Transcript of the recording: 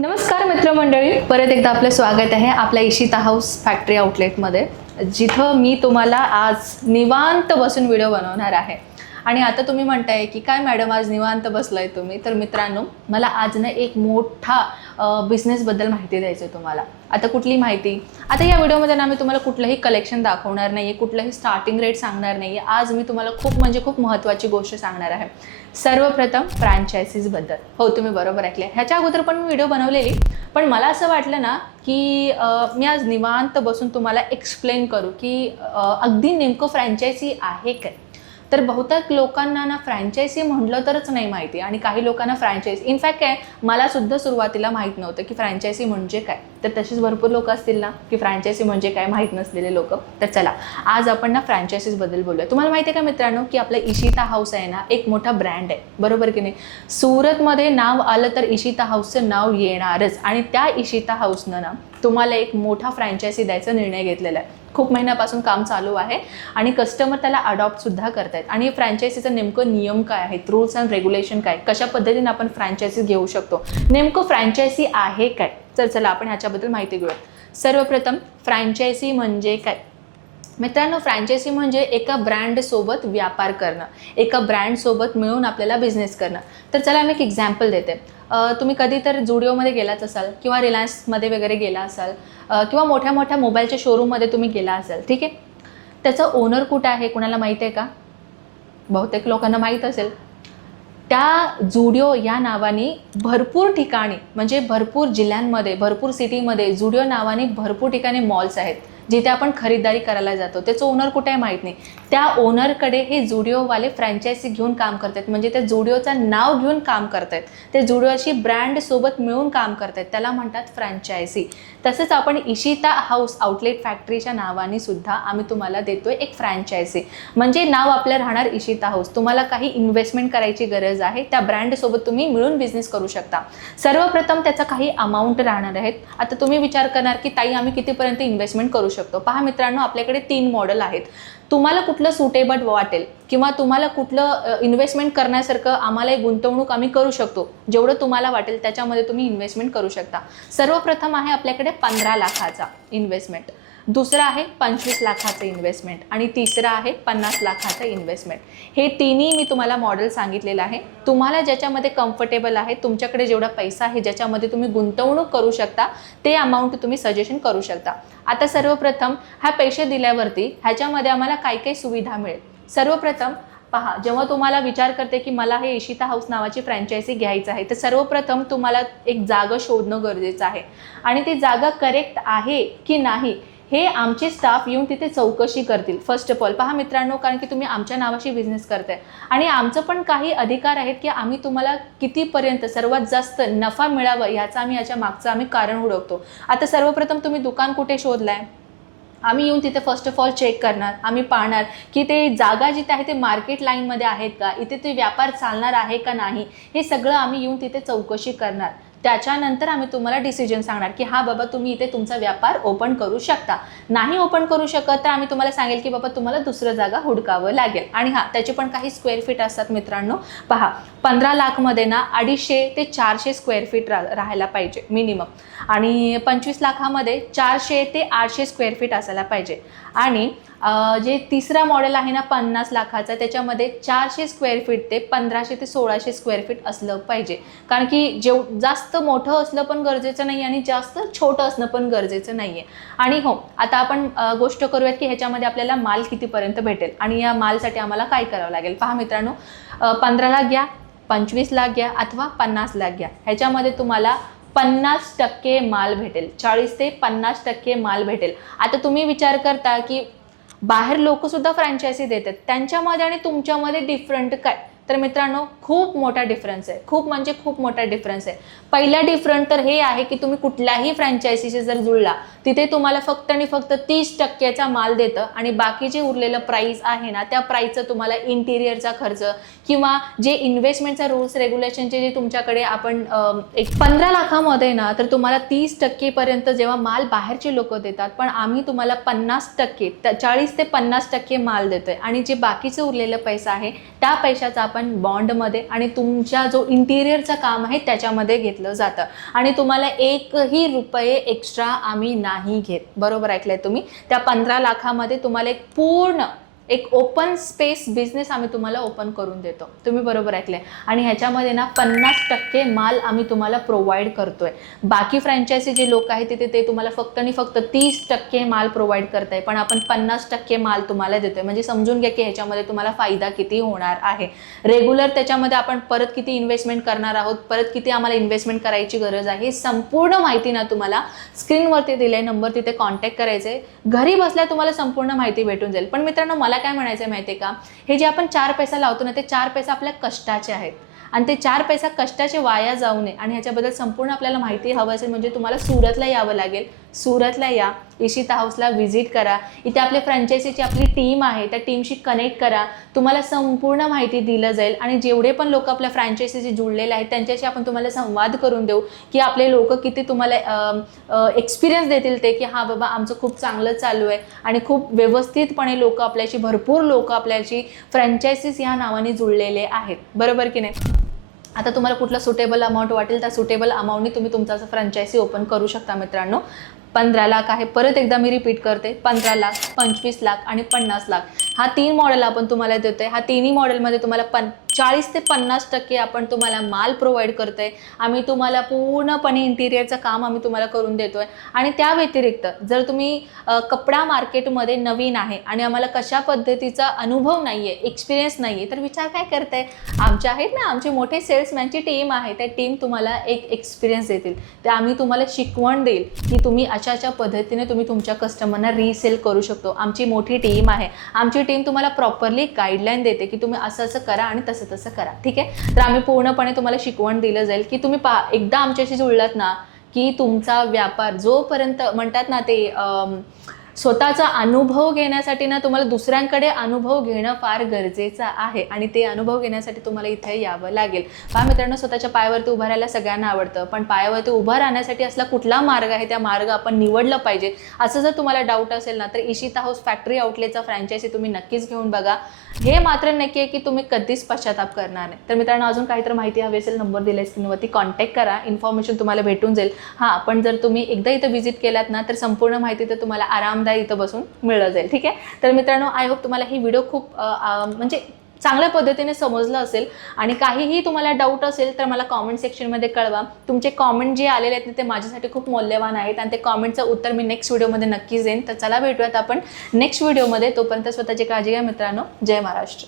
नमस्कार मित्रमंडळी, परत एकदा आपलं स्वागत आहे आपल्या इशिता हाऊस फॅक्टरी आउटलेटमध्ये, जिथं मी तुम्हाला आज निवांत बसून व्हिडिओ बनवणार आहे. आणि आता तुम्ही म्हणताय की काय मॅडम आज निवांत बसलाय तुम्ही. तर मित्रांनो, मला आज ना एक मोठा बिझनेसबद्दल माहिती द्यायची आहे तुम्हाला. आता कुठली माहिती, आता या व्हिडिओमध्ये ना मी तुम्हाला कुठलंही कलेक्शन दाखवणार नाही आहे, कुठलंही स्टार्टिंग रेट सांगणार नाही आहे. आज मी तुम्हाला खूप महत्त्वाची गोष्ट सांगणार आहे. सर्वप्रथम फ्रँचायझीजबद्दल. हो, तुम्ही बरोबर ऐकले. ह्याच्या अगोदर पण मी व्हिडिओ बनवलेली, पण मला असं वाटलं ना की मी आज निवांत बसून तुम्हाला एक्सप्लेन करू की अगदी नेमकं फ्रँचायझी आहे काय. तर बहुतेक लोकांना ना फ्रँचायझी म्हटलं तरच नाही माहिती, आणि काही लोकांना फ्रँचायझी इनफॅक्ट काय मला सुद्धा सुरुवातीला माहीत नव्हतं की फ्रँचायझी म्हणजे काय. तर तशीच भरपूर लोक असतील ना की फ्रँचायझी म्हणजे काय माहीत नसलेले लोक. तर चला आज आपण ना फ्रँचायझीजबद्दल बोलूया. तुम्हाला माहिती आहे का मित्रांनो की आपलं इशिता हाऊस आहे ना एक मोठा ब्रँड आहे, बरोबर की नाही. सुरतमध्ये नाव आलं तर इशिता हाऊसचं नाव येणारच, आणि त्या इशिता हाऊसनं ना तुम्हाला एक मोठा फ्रँचायझी द्यायचा निर्णय घेतलेला आहे. खूप महिन्यापासून काम चालू आहे आणि कस्टमर त्याला अडॉप्टसुद्धा करतायत. आणि फ्रँचायझीचा नेमकं नियम काय आहेत, रूल्स अँड रेग्युलेशन काय, कशा पद्धतीने आपण फ्रँचायझी घेऊ शकतो, नेमकं फ्रँचायझी आहे काय. तर चला आपण ह्याच्याबद्दल माहिती घेऊया. सर्वप्रथम फ्रँचायझी म्हणजे काय. मित्रांनो, फ्रँचायझी म्हणजे एका ब्रँडसोबत व्यापार करणं, एका ब्रँडसोबत मिळून आपल्याला बिझनेस करणं. तर चला मी एक एक्झाम्पल देते. तुम्ही कधी तर जुडिओमध्ये गेलाच असाल किंवा रिलायन्समध्ये वगैरे गेला असाल किंवा मोठ्या मोठ्या मोबाईलच्या शोरूममध्ये तुम्ही गेला असाल, ठीक आहे. त्याचं ओनर कुठं आहे कुणाला माहीत आहे का. बहुतेक लोकांना माहीत असेल. त्या जुडिओ या नावाने भरपूर ठिकाणी, म्हणजे भरपूर जिल्ह्यांमध्ये, भरपूर सिटीमध्ये जुडिओ नावाने भरपूर ठिकाणी मॉल्स आहेत जिथे आपण खरीदारी करायला जातो. त्याचं ओनर कुठे आहे माहीत नाही. त्या ओनरकडे हे जुडिओवाले फ्रँचायझी घेऊन काम करतात, म्हणजे त्या जुडिओचं नाव घेऊन काम करतात, ते जुडिओची ब्रँडसोबत मिळून काम करतात, त्याला म्हणतात फ्रँचायझी. तसंच आपण इशिता हाऊस आउटलेट फॅक्टरीच्या नावाने सुद्धा आम्ही तुम्हाला देतोय एक फ्रँचायझी. म्हणजे नाव आपलं राहणार इशिता हाऊस. तुम्हाला काही इन्व्हेस्टमेंट करायची गरज आहे, त्या ब्रँडसोबत तुम्ही मिळून बिझनेस करू शकता. सर्वप्रथम त्याचा काही अमाऊंट राहणार आहेत. आता तुम्ही विचार करणार की ताई आम्ही कितीपर्यंत इन्व्हेस्टमेंट करू शकतो. पहा मित्रांनो, आपल्याकडे 3 मॉडेल आहेत. तुम्हाला कुठलं सुटेबल वाटेल किंवा तुम्हाला कुठलं इन्व्हेस्टमेंट करण्यासारखं आम्हाला एक गुंतवणूक आम्ही करू शकतो, जेवढं तुम्हाला वाटेल त्याच्यामध्ये तुम्ही इन्व्हेस्टमेंट करू शकता. सर्वप्रथम आहे आपल्याकडे 15 लाखाचा इन्व्हेस्टमेंट, दुसरा आहे 25 लाखाचं इन्व्हेस्टमेंट, आणि तिसरा आहे 50 लाखाचं इन्व्हेस्टमेंट. हे तिन्ही मी तुम्हाला मॉडेल सांगितलेलं आहे. तुम्हाला ज्याच्यामध्ये कम्फर्टेबल आहे, तुमच्याकडे जेवढा पैसा आहे ज्याच्यामध्ये तुम्ही गुंतवणूक करू शकता, ते अमाऊंट तुम्ही सजेशन करू शकता. आता सर्वप्रथम हा पैसे दिल्यावरती ह्याच्यामध्ये आम्हाला काही सुविधा मिळेल. सर्वप्रथम पहा, जेव्हा तुम्हाला विचार करते की मला हे इशिता हाऊस नावाची फ्रँचायझी घ्यायचं आहे, तर सर्वप्रथम तुम्हाला एक जागा शोधणं गरजेचं आहे, आणि ती जागा करेक्ट आहे की नाही हे आमचे स्टाफ येऊन तिथे चौकशी करतील. फर्स्ट ऑफ ऑल पहा मित्रांनो, कारण की तुम्ही आमच्या नावाशी बिझनेस करताय आणि आमचं पण काही अधिकार आहेत की आम्ही तुम्हाला कितीपर्यंत सर्वात जास्त नफा मिळावा याचा याच्या मागचं आम्ही कारण ओळखतो. आता सर्वप्रथम तुम्ही दुकान कुठे शोधलाय, आम्ही येऊन तिथे फर्स्ट ऑफ ऑल चेक करणार. आम्ही पाहणार की ते जागा जिथे आहे ते मार्केट लाईनमध्ये आहेत का, इथे ते व्यापार चालणार आहे का नाही, हे सगळं आम्ही येऊन तिथे चौकशी करणार. त्याच्यानंतर आम्ही तुम्हाला डिसिजन सांगणार की हा बाबा तुम्ही इथे तुमचा व्यापार ओपन करू शकता. नाही ओपन करू शकत तर आम्ही तुम्हाला सांगेल की बाबा तुम्हाला दुसरं जागा हुडकावं लागेल. आणि हा त्याचे पण काही स्क्वेअर फीट असतात मित्रांनो. पहा, 15 लाखमध्ये ना 250 ते 400 स्क्वेअर फीट राहायला पाहिजे मिनिमम, आणि 25 लाखामध्ये 400 ते 800 स्क्वेअर फीट असायला पाहिजे. आणि जे तिसरा मॉडेल आहे ना 50 लाखाचा, त्याच्यामध्ये 400 स्क्वेअर फीट ते 1500 ते 1600 स्क्वेअर फीट असलं पाहिजे. कारण की जास्त मोठं असलं पण गरजेचं नाही आणि जास्त छोटं असणं पण गरजेचं नाही आहे. आणि हो, आता आपण गोष्ट करूयात की ह्याच्यामध्ये आपल्याला माल कितीपर्यंत भेटेल आणि या मालसाठी आम्हाला काय करावं लागेल. पहा मित्रांनो, 15 लाख घ्या, 25 लाख घ्या अथवा 50 लाख घ्या, ह्याच्यामध्ये तुम्हाला 50% माल भेटेल. 40 ते 50% माल भेटेल. आता तुम्ही विचार करता की बाहेर लोक सुद्धा फ्रँचायझी देतात, त्यांच्यामध्ये आणि तुमच्यामध्ये डिफरंट काय. तर मित्रांनो, खूप मोठा डिफरन्स आहे, खूप म्हणजे खूप मोठा डिफरन्स आहे. पहिला डिफरंट तर हे आहे की तुम्ही कुठल्याही फ्रँचायझीशी जर जुळला तिथे तुम्हाला फक्त आणि फक्त 30%चा माल देतं, आणि बाकी जे उरलेलं प्राईस आहे ना त्या प्राईसचं तुम्हाला इंटिरियरचा खर्च किंवा जे इन्व्हेस्टमेंटचा रूल्स रेग्युलेशनचे जे तुमच्याकडे आपण एक 15 लाखामध्ये ना तर तुम्हाला 30% पर्यंत जेव्हा माल बाहेरचे लोक देतात, पण आम्ही तुम्हाला 50%, 40 ते 50% माल देतोय, आणि जे बाकीचं उरलेलं पैसा आहे त्या पैशाचा आपण आपण बॉन्डमध्ये आणि तुमच्या जो इंटिरियरचं काम आहे त्याच्यामध्ये घेतलं जातं आणि तुम्हाला एकही रुपये एक्स्ट्रा आम्ही नाही घेत. बरोबर ऐकलंय तुम्ही. त्या 15 लाखामध्ये तुम्हाला एक पूर्ण एक ओपन स्पेस बिझनेस आम्ही तुम्हाला ओपन करून देतो. तुम्ही बरोबर ऐकलंय. आणि ह्याच्यामध्ये ना 50% माल आम्ही तुम्हाला प्रोव्हाइड करतोय. बाकी फ्रँचायझी जे लोक आहेत तिथे ते तुम्हाला फक्त आणि फक्त 30% माल प्रोव्हाइड करताय, पण आपण 50% माल तुम्हाला देतोय. म्हणजे समजून घ्या की ह्याच्यामध्ये तुम्हाला फायदा किती होणार आहे. रेग्युलर त्याच्यामध्ये आपण परत किती इन्व्हेस्टमेंट करणार आहोत, परत किती आम्हाला इन्व्हेस्टमेंट करायची गरज आहे, संपूर्ण माहिती ना तुम्हाला स्क्रीनवरती दिले नंबर, तिथे कॉन्टॅक्ट करायचे. घरी बसल्या तुम्हाला संपूर्ण माहिती भेटून जाईल. पण मित्रांनो, मला काय म्हणायचं आहे माहिती आहे का, हे जे आपण 4 पैसा लावतो ना, ते 4 पैसा आपल्या कष्टाचे आहेत आणि ते 4 पैसा कष्टाचे वाया जाऊ नये आणि ह्याच्याबद्दल संपूर्ण आपल्याला माहिती हवं असेल म्हणजे तुम्हाला सुरतला यावं लागेल. सुरतला या, इशिता हाऊसला व्हिजिट करा. इथे आपली फ्रँचायझीची आपली टीम आहे, त्या टीमशी कनेक्ट करा. तुम्हाला संपूर्ण माहिती दिलं जाईल आणि जेवढे पण लोक आपल्या फ्रँचायझीशी जुळलेले आहेत त्यांच्याशी आपण तुम्हाला संवाद करून देऊ की आपले लोक किती तुम्हाला एक्सपिरियन्स देतील ते की हां बाबा आमचं खूप चांगलं चालू आहे आणि खूप व्यवस्थितपणे लोक आपल्याशी, भरपूर लोक आपल्याशी फ्रँचायझीज या नावाने जुळलेले आहेत. बरोबर की नाही. आता तुम्हाला कुठलं सुटेबल अमाऊंट वाटेल त्या सुटेबल अमाऊंटने तुम्ही तुमचा फ्रँचायझी ओपन करू शकता. मित्रांनो, 15 लाख आहे. परत एकदा मी रिपीट करते, 15 लाख, 25 लाख आणि 50 लाख हा 3 मॉडेल आपण तुम्हाला देतोय. हा तिन्ही मॉडेलमध्ये तुम्हाला 40 ते 50% आपण तुम्हाला माल प्रोव्हाइड करतोय. आम्ही तुम्हाला पूर्णपणे इंटिरियरचं काम आम्ही तुम्हाला करून देतोय. आणि त्या व्यतिरिक्त जर तुम्ही कपडा मार्केटमध्ये नवीन आहे आणि आम्हाला कशा पद्धतीचा अनुभव नाही आहे, एक्सपिरियन्स नाही आहे, तर विचार काय करताय, आमचे आहेत ना, आमचे मोठे सेल्समॅनची टीम आहे, त्या टीम तुम्हाला एक एक्सपिरियन्स देतील. ते आम्ही तुम्हाला शिकवण देईल की तुम्ही अशा पद्धतीने तुम्ही तुमच्या कस्टमरना रिसेल करू शकतो. आमची मोठी टीम आहे. आमची टीम तुम्हाला प्रॉपरली गाईडलाईन देते की तुम्ही असं करा आणि तसं करा. ठीक आहे. तर आम्ही पूर्णपणे तुम्हाला शिकवण दिलं जाईल की तुम्ही एकदा आमच्याशी जुळलात ना की तुमचा व्यापार जोपर्यंत म्हणतात ना ते स्वतःचा अनुभव घेण्यासाठी ना तुम्हाला दुसऱ्यांकडे अनुभव घेणं फार गरजेचं आहे आणि ते अनुभव घेण्यासाठी तुम्हाला इथे यावं लागेल. पहा मित्रांनो, स्वतःच्या पायावरती उभं राहायला सगळ्यांना आवडतं, पण पायावरती उभं राहण्यासाठी असला कुठला मार्ग आहे त्या मार्ग आपण निवडलं पाहिजे. असं जर तुम्हाला डाऊट असेल ना तर इशिता हाऊस फॅक्टरी आउटलेटचा फ्रँचायझी तुम्ही नक्कीच घेऊन बघा. हे मात्र नक्की आहे की तुम्ही कधीच पश्चाताप करणार नाही. तर मित्रांनो, अजून काहीतरी माहिती हवी असेल नंबर दिला स्क्रीनवरती कॉन्टॅक्ट करा. इन्फॉर्मेशन तुम्हाला भेटून जाईल. हां, पण जर तुम्ही एकदा इथं व्हिजिट केलात ना तर संपूर्ण माहिती तर तुम्हाला आरामदायी इथं बसून मिळत जाईल. ठीक आहे. तर मित्रांनो, आय होप तुम्हाला ही व्हिडिओ खूप म्हणजे चांगल्या पद्धतीने समजलं असेल आणि काहीही तुम्हाला डाऊट असेल तर मला कॉमेंट सेक्शनमध्ये कळवा. तुमचे कॉमेंट जे आलेले आहेत ते माझ्यासाठी खूप मौल्यवान आहेत आणि ते कॉमेंटचं उत्तर मी नेक्स्ट व्हिडिओमध्ये नक्कीच देईन. तर चला भेटूयात आपण नेक्स्ट व्हिडिओमध्ये. तोपर्यंत स्वतःची काळजी घ्या मित्रांनो. जय महाराष्ट्र.